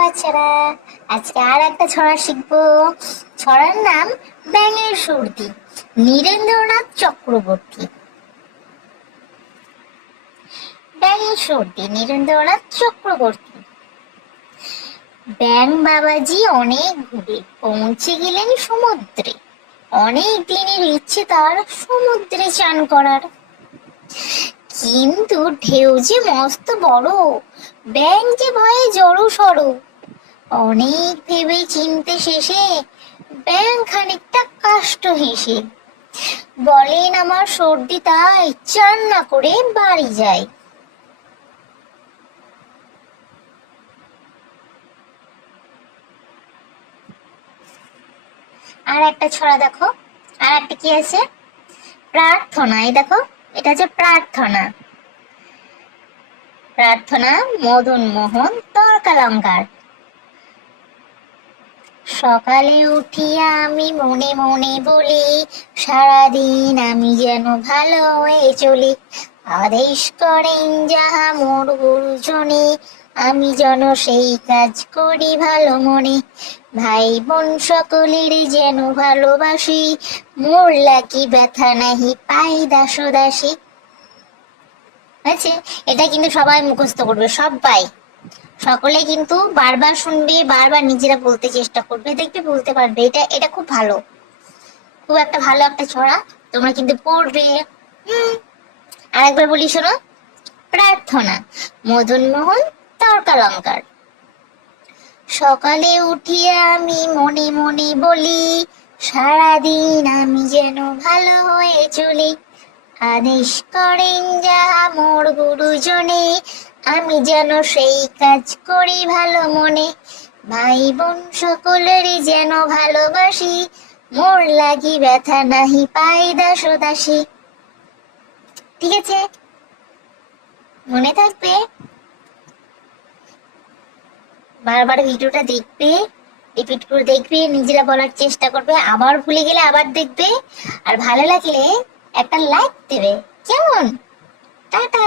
বাচ্চারা, আজকে আর একটা ছড়া শিখবো। ছড়ার নাম ব্যাঙের সর্দি, নীরেন্দ্রনাথ চক্রবর্তী। ব্যাঙের সর্দি, নীরেন্দ্রনাথ চক্রবর্তী। ব্যাঙ বাবাজি অনেক ঘুরে পৌঁছে গেলেন সমুদ্রে। অনেক দিনের ইচ্ছে তার সমুদ্রে চান করার, কিন্তু ঢেউ যে মস্ত বড়, ব্যাঙ যে ভয়ে জড়ো সড়ো। অনেক ভেবে চিনতে শেষে ব্যাঙ খানিকটা কাষ্ঠ হেসে বলেন, আমার সর্দি তাই চান না করে বাড়ি যায়। আর একটা ছড়া দেখো, আর একটা কি আছে, প্রার্থনা। এই দেখো, এটা হচ্ছে প্রার্থনা। প্রার্থনা মদন মোহন তর্কালঙ্কার। সকালে উঠিয়া আমি মনে মনে বলি, সারাদিন আমি যেন ভালো হয়ে চলি। আদেশ করেন যাহা মোর গুরুজনে, আমি যেন সেই কাজ করি ভালো মনে। ভাই বোন সকলের যেন ভালোবাসি, মোর লাগি ব্যথা নাহি পাই দাসী। আছে, এটা কিন্তু সবাই মুখস্থ করবে, সবাই সকলে কিন্তু বারবার শুনবে, বারবার নিজেরা বলতে চেষ্টা করবে, দেখবে বলতে পারবে। এটা এটা খুব ভালো, খুব একটা ভালো একটা ছড়া, তোমরা কিন্তু পড়বে। আর একবার বলি শোনো, প্রার্থনা মদন মোহন তর্কালঙ্কার। সকালে উঠিয়া আমি মনে মনে বলি, সারাদিন আমি যেন ভালো হয়ে চলি। আদেশ করেন যাহা মোর গুরুজনে, আমি যেন সেই কাজ করি ভালো মনে। ভাই বোন সকলেরই যেন ভালোবাসি, মোর লাগি ব্যথা নাহি পাই দাসী। ঠিক আছে, মনে থাকবে। বারবার ভিডিওটা দেখবে, রিপিট করে দেখবে, নিজেরা বলার চেষ্টা করবে, আবার ভুলে গেলে আবার দেখবে, আর ভালো লাগলে একটা লাইক দেবে। কেমন? টাটা।